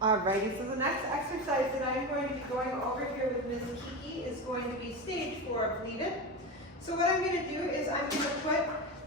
Alrighty, so the next exercise that I'm going to be going over here with Miss Kiki is going to be stage 4 of Leave It. So what I'm going to do is I'm going to put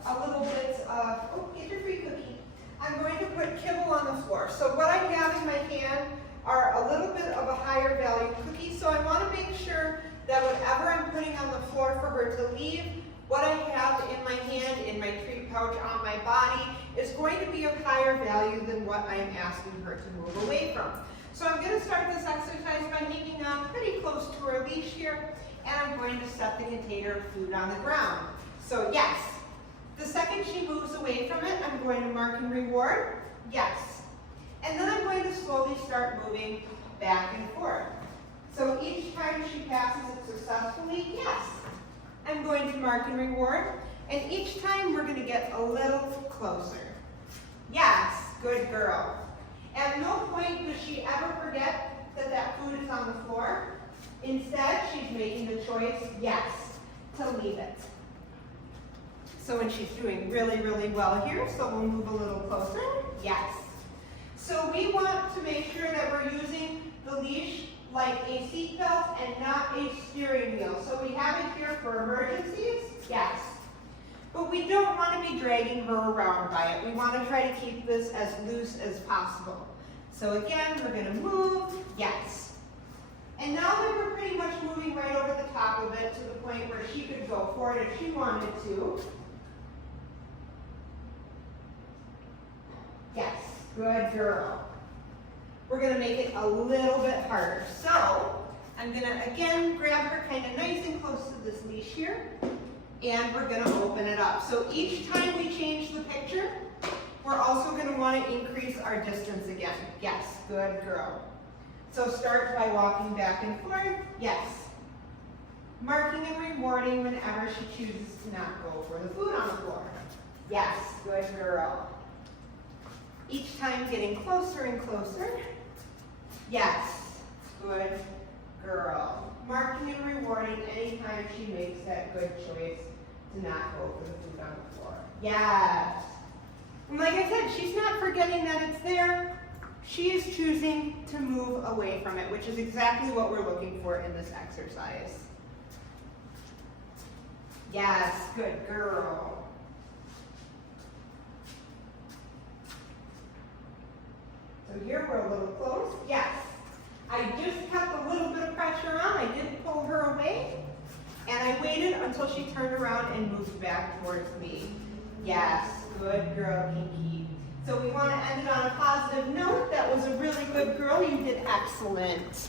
a little bit of, oh, get your free cookie. I'm going to put kibble on the floor. So what I have in my hand are a little bit of a higher value cookie. So I want to make sure that whatever I'm putting on the floor for her to leave, what I have in my hand, in my treat pouch, on my body, is going to be of higher value than what I'm asking her to move away from. So I'm going to start this exercise by hanging on pretty close to her leash here, and I'm going to set the container of food on the ground. So yes, the second she moves away from it, I'm going to mark and reward, yes. And then I'm going to slowly start moving back and forth. So each time she passes it successfully, yes. I'm going to mark and reward, and each time we're going to get a little closer. Yes, good girl. At no point does she ever forget that that food is on the floor. Instead, she's making the choice, yes, to leave it. So when she's doing really, really well here, so we'll move a little closer, yes. So we want to make sure that we're using the leash like a seat belt and not a steering wheel. So we have it here for emergencies, yes. But we don't want to be dragging her around by it. We want to try to keep this as loose as possible. So again, we're going to move, yes. And now that we're pretty much moving right over the top of it to the point where she could go for it if she wanted to. Yes, good girl. We're going to make it a little bit harder. So I'm going to, again, grab her kind of nice and close to this leash here, and we're going to open it up. So each time we change the picture, we're also going to want to increase our distance again. Yes, good girl. So start by walking back and forth. Yes. Marking and rewarding whenever she chooses to not go for the food on the floor. Yes, good girl. Each time getting closer and closer. Yes, good girl. Marking and rewarding anytime she makes that good choice to not go for the food on the floor. Yes. And like I said, she's not forgetting that it's there. She is choosing to move away from it, which is exactly what we're looking for in this exercise. Yes, good girl. So here we're a little close. Yes. I just kept a little bit of pressure on. I didn't pull her away. And I waited until she turned around and moved back towards me. Yes, good girl, Kiki. So we want to end it on a positive note. That was a really good girl. You did excellent.